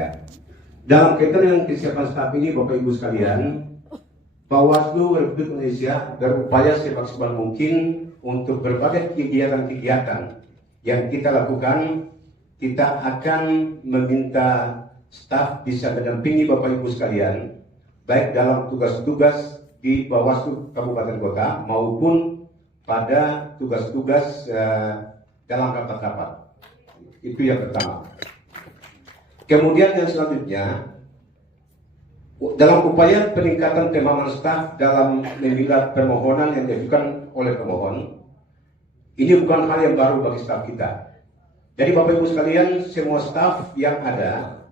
Ya. Dalam kaitan dengan kesiapan staf ini, Bapak Ibu sekalian, Bawaslu Republik Indonesia berupaya semaksimal mungkin untuk berbagai kegiatan-kegiatan yang kita lakukan. Kita akan meminta staf bisa mendampingi Bapak Ibu sekalian, baik dalam tugas-tugas di Bawaslu Kabupaten Kota maupun pada tugas-tugas dalam rapat-rapat. Itu yang pertama. Kemudian yang selanjutnya, dalam upaya peningkatan pemahaman staf dalam membela permohonan yang diajukan oleh pemohon, ini bukan hal yang baru bagi staf kita. Jadi Bapak Ibu sekalian, semua staf yang ada,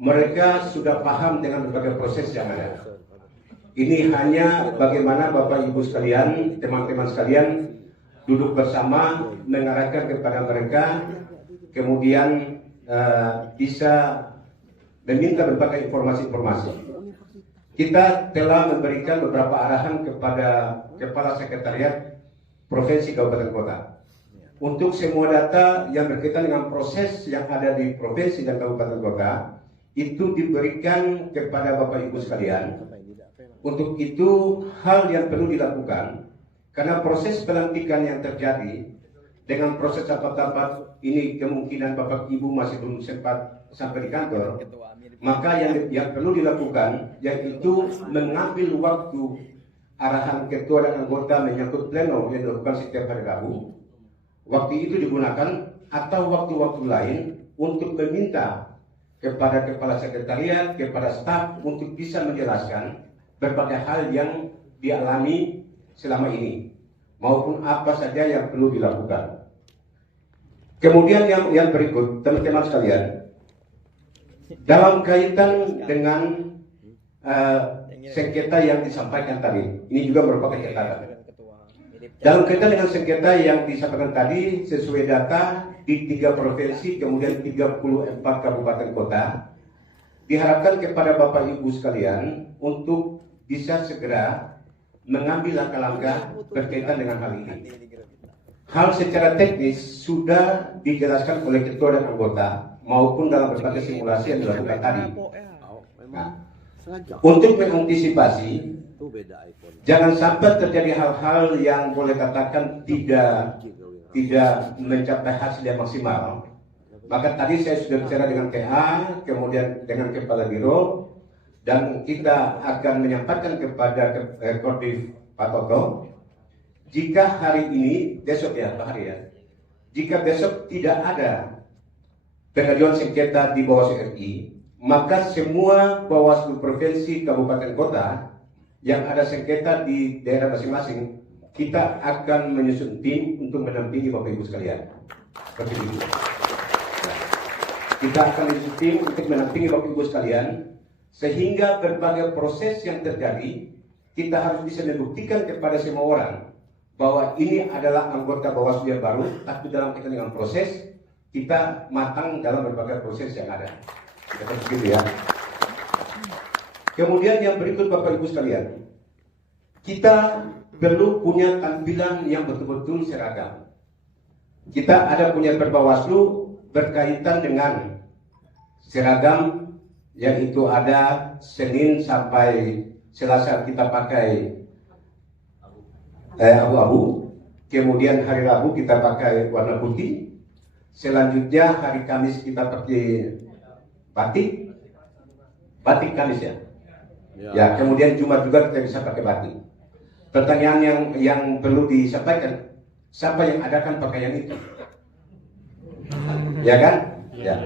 mereka sudah paham dengan berbagai proses yang ada. Ini hanya bagaimana Bapak Ibu sekalian, teman-teman sekalian, duduk bersama, mengarahkan kepada mereka, kemudian bisa meminta berbagai informasi-informasi. Kita telah memberikan beberapa arahan kepada Kepala Sekretariat Provinsi Kabupaten Kota. Untuk semua data yang berkaitan dengan proses yang ada di provinsi dan kabupaten kota, itu diberikan kepada Bapak Ibu sekalian. Untuk itu, hal yang perlu dilakukan, karena proses pelantikan yang terjadi, dengan proses rapat-rapat ini kemungkinan Bapak Ibu masih belum sempat sampai di kantor, maka yang perlu dilakukan, yaitu mengambil waktu arahan ketua dan anggota menyangkut pleno yang dilakukan setiap hari Rabu. Waktu itu digunakan atau waktu-waktu lain untuk meminta kepada Kepala Sekretariat, kepada staf untuk bisa menjelaskan berbagai hal yang dialami selama ini maupun apa saja yang perlu dilakukan. Kemudian yang berikut, teman-teman sekalian, dalam kaitan dengan sengketa yang disampaikan tadi, ini juga merupakan catatan. Dalam kaitan dengan sengketa yang disampaikan tadi, sesuai data di 3 provinsi, kemudian 34 kabupaten kota, diharapkan kepada Bapak Ibu sekalian untuk bisa segera mengambil langkah-langkah berkaitan dengan hal ini. Hal secara teknis sudah dijelaskan oleh ketua dan anggota maupun dalam berbagai simulasi yang dilakukan tadi. Nah, untuk mengantisipasi jangan sampai terjadi hal-hal yang boleh katakan tidak mencapai hasil yang maksimal. Maka tadi saya sudah bicara dengan TA, kemudian dengan Kepala Biro, dan kita akan menyampaikan kepada Kodim Pak Toto, jika hari ini, besok ya Pak Hari ya, jika besok tidak ada pengajuan sengketa di Bawaslu RI, maka semua Bawaslu Provinsi, Kabupaten Kota yang ada sengketa di daerah masing-masing, kita akan menyusun tim untuk mendampingi Bapak Ibu sekalian. Seperti itu. Kita akan menyusun tim untuk mendampingi Bapak Ibu sekalian, sehingga berbagai proses yang terjadi, kita harus bisa membuktikan kepada semua orang bahwa ini adalah anggota Bawaslu yang baru, tapi dalam kaitan dengan proses, kita matang dalam berbagai proses yang ada. Seperti itu ya. Kemudian yang berikut Bapak Ibu sekalian, kita perlu punya tampilan yang betul-betul seragam. Kita ada punya Perbawaslu berkaitan dengan seragam, yaitu ada Senin sampai Selasa kita pakai abu-abu, kemudian hari Rabu kita pakai warna putih, selanjutnya hari Kamis kita pakai batik Kamis ya. Ya, kemudian Jumat juga kita bisa pakai batik. Pertanyaan yang perlu disampaikan, siapa yang adakan pakaian itu? Ya kan? Ya.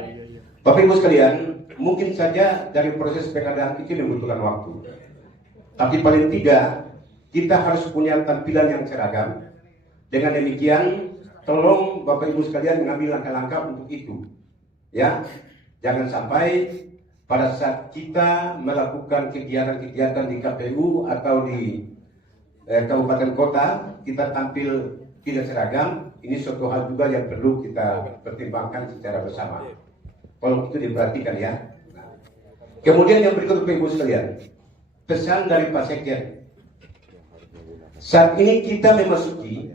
Bapak Ibu sekalian, mungkin saja dari proses pengadaan itu membutuhkan waktu. Tapi paling tidak, kita harus punya tampilan yang seragam. Dengan demikian, tolong Bapak Ibu sekalian mengambil langkah-langkah untuk itu. Ya, jangan sampai pada saat kita melakukan kegiatan-kegiatan di KPU atau di kabupaten kota, kita tampil tidak seragam. Ini suatu hal juga yang perlu kita pertimbangkan secara bersama. Kalau itu diperhatikan ya. Kemudian yang berikut Bapak Ibu sekalian, pesan dari Pak Sekjen. Saat ini kita memasuki,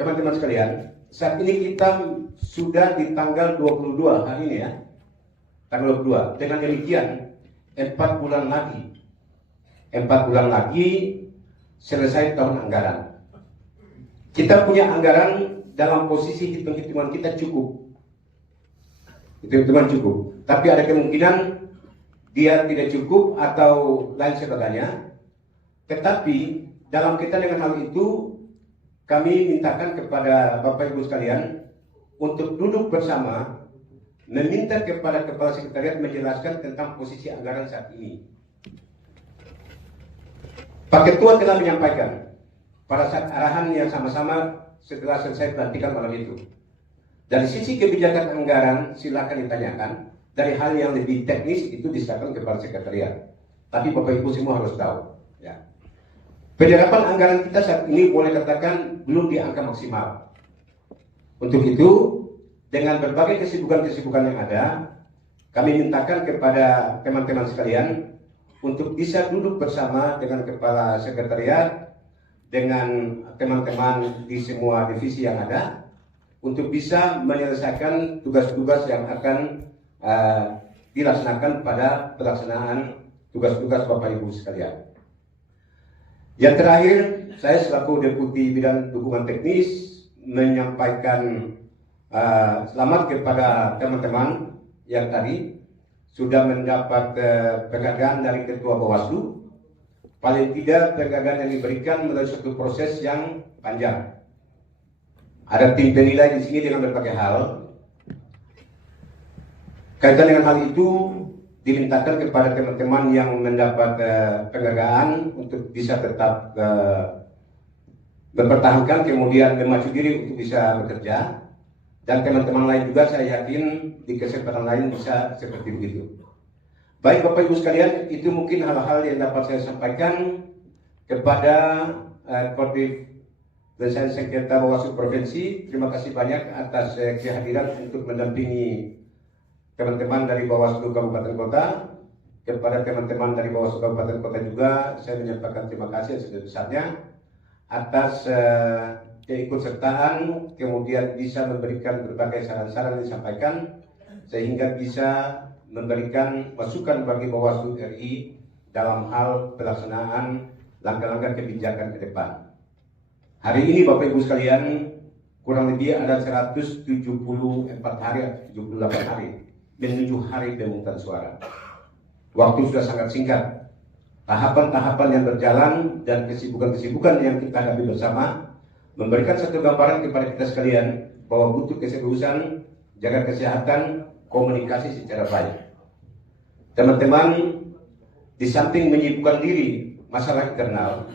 teman-teman sekalian, saat ini kita sudah di tanggal 22 hari ini ya. tanggal 2. Dengan demikian 4 bulan lagi selesai tahun anggaran. Kita punya anggaran dalam posisi hitung-hitungan kita cukup. Hitung-hitungan cukup. Tapi ada kemungkinan dia tidak cukup atau lain sebagainya. Tetapi dalam kaitan dengan hal itu, kami mintakan kepada Bapak Ibu sekalian untuk duduk bersama, meminta kepada Kepala Sekretariat menjelaskan tentang posisi anggaran saat ini. Pak Ketua telah menyampaikan pada saat arahan yang sama-sama setelah selesai pelantikan malam itu. Dari sisi kebijakan anggaran silakan ditanyakan. Dari hal yang lebih teknis itu diserahkan kepada Sekretariat. Tapi Bapak Ibu semua harus tahu. Ya. Penyerapan anggaran kita saat ini boleh katakan belum di angka maksimal. Untuk itu, dengan berbagai kesibukan-kesibukan yang ada, kami mintakan kepada teman-teman sekalian untuk bisa duduk bersama dengan Kepala Sekretariat, dengan teman-teman di semua divisi yang ada, untuk bisa menyelesaikan tugas-tugas yang akan dilaksanakan pada pelaksanaan tugas-tugas Bapak Ibu sekalian. Yang terakhir, saya selaku Deputi Bidang Dukungan Teknis menyampaikan selamat kepada teman-teman yang tadi sudah mendapat penghargaan dari Ketua Bawaslu. Paling tidak penghargaan yang diberikan melalui suatu proses yang panjang. Ada tim penilai di sini dengan berbagai hal. Kaitan dengan hal itu dimintakan kepada teman-teman yang mendapat penghargaan untuk bisa tetap mempertahankan, kemudian memacu diri untuk bisa bekerja. Dan teman-teman lain juga saya yakin di kesempatan lain bisa seperti begitu. Baik Bapak Ibu sekalian, itu mungkin hal-hal yang dapat saya sampaikan kepada Kodim Desain Sengketa Bawaslu Provinsi. Terima kasih banyak atas kehadiran untuk mendampingi teman-teman dari Bawaslu Kabupaten Kota. Kepada teman-teman dari Bawaslu Kabupaten Kota juga saya menyampaikan terima kasih sebesar-besarnya atas keikutsertaan, kemudian bisa memberikan berbagai saran-saran yang disampaikan sehingga bisa memberikan masukan bagi Bawaslu RI dalam hal pelaksanaan langkah-langkah kebijakan ke depan. Hari ini Bapak Ibu sekalian kurang lebih ada 174 hari, 78 hari menuju hari pemungutan suara. Waktu sudah sangat singkat. Tahapan-tahapan yang berjalan dan kesibukan-kesibukan yang kita hadapi bersama memberikan satu gambaran kepada kita sekalian bahwa butuh keseriusan, jaga kesehatan, komunikasi secara baik. Teman-teman, di samping menyibukkan diri masalah internal,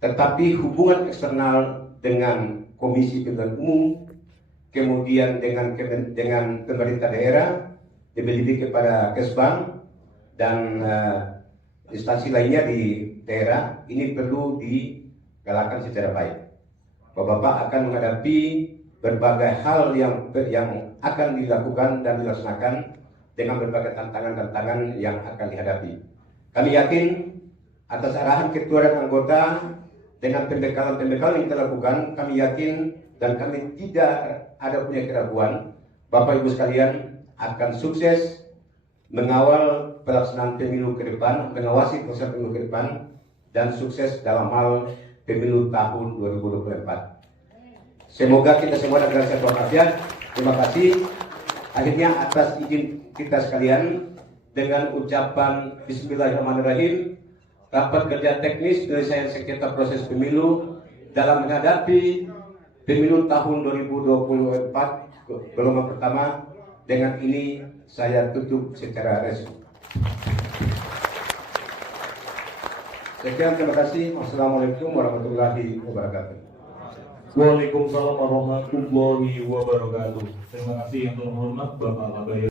tetapi hubungan eksternal dengan Komisi Pemilihan Umum, kemudian dengan pemerintah daerah, lebih-lebih kepada Kesbang dan instansi lainnya di daerah, ini perlu digalakkan secara baik. Bapak-bapak akan menghadapi berbagai hal yang akan dilakukan dan dilaksanakan dengan berbagai tantangan-tantangan yang akan dihadapi. Kami yakin atas arahan ketua dan anggota dengan pembekalan-pembekalan yang kita lakukan, kami yakin dan kami tidak ada punya keraguan Bapak Ibu sekalian akan sukses mengawal pelaksanaan pemilu ke depan, mengawasi proses pemilu ke depan, dan sukses dalam hal pemilu tahun 2024. Semoga kita semua dalam sehat walafiat. Terima kasih. Akhirnya atas izin kita sekalian, dengan ucapan Bismillahirrahmanirrahim, rapat kerja teknis penyelesaian sengketa proses pemilu dalam menghadapi pemilu tahun 2024 gelombang pertama. Dengan ini saya tutup secara resmi. Sekian, terima kasih. Wassalamualaikum warahmatullahi wabarakatuh. Waalaikumsalam warahmatullahi wabarakatuh. Terima kasih yang terhormat Bapak Labayo.